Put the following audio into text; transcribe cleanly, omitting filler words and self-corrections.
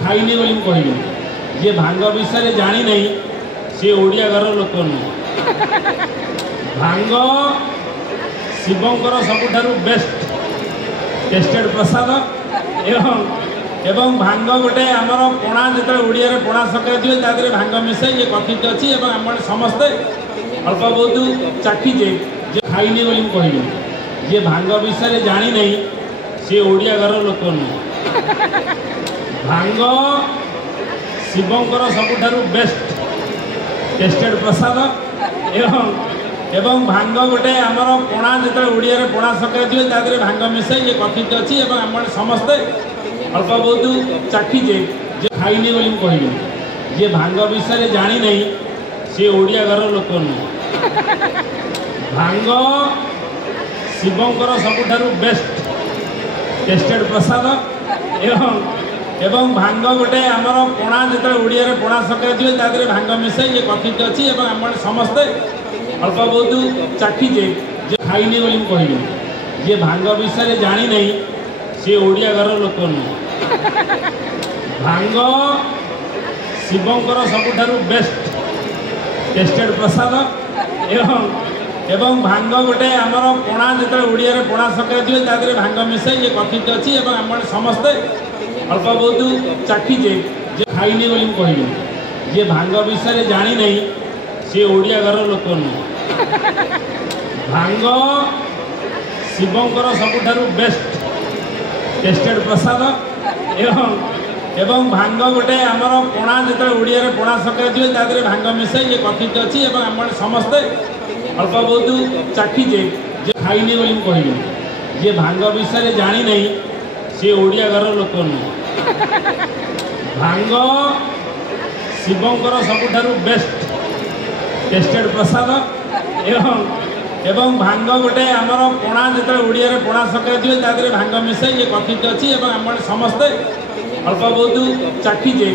खाइनी बोली कहली जे भांग विषय जानी नहीं सी ओडिया घर लोक नुह। भांग शिवंकर सबुठारु बेस्ट टेस्टेड प्रसाद एवं भांग गोटे आमर पणा जो ओडिया पणा संक्रांति हुए तादे भांग मिसाई ये कथित अच्छी आम समस्ते अल्प बहुत चाखीजे खाइनी बोली कहली जे भांग विषय जानी नहीं सी ओडिया घर लोक नुह। भांग शिवंकर सबुठारु बेस्ट टेस्टेड प्रसाद एवं भांग गोटे आमर पणा जो ओडिया पणा संक्रांति हुए तादे भांग मिसाई ये कथित अच्छी आम समस्ते अल्प बहुत चाखीजे खाइनी बोली कहली जे भांग विषय जानी नहीं सी ओडिया घर लोक नुह। भांग शिवंकर सबुठारु बेस्ट टेस्टेड प्रसाद एवं भांग गोटे आमर पणा जो ओडिया पणा संक्रांति हुए तादे भांग मिसाई ये कथित अच्छी आम समस्ते अल्प बहुत चाखीजे खाइनी बोली कहली जे भांग विषय जानी नहीं सी ओडिया घर लोक नुह। भांग शिवंकर सबुठारु बेस्ट टेस्टेड प्रसाद एवं भांग गोटे आमर पणा जो ओडिया पणा संक्रांति हुए तादे भांग मिसाई ये कथित अच्छी आम समस्ते अल्प बहुत चाखीजे खाइनी बोली कहली जे भांग विषय जानी नहीं सी ओडिया घर लोक नुह। भांग शिवंकर सबुठारु बेस्ट टेस्टेड प्रसाद एवं भांग गोटे आमर पणा जो ओडिया पणा संक्रांति हुए तादे भांग मिसाई ये कथित अच्छी आम समस्ते अल्प बहुत चाखीजे खाइनी बोली कहली जे भांग विषय जानी नहीं सी ओडिया घर लोक नुह। भांग शिवंकर सबुठारु बेस्ट टेस्टेड प्रसाद एवं भांग गोटे आमर पणा जो ओडिया पणा संक्रांति हुए तादे भांग मिसाई ये कथित अच्छी आम समस्ते अल्प बहुत चाखीजे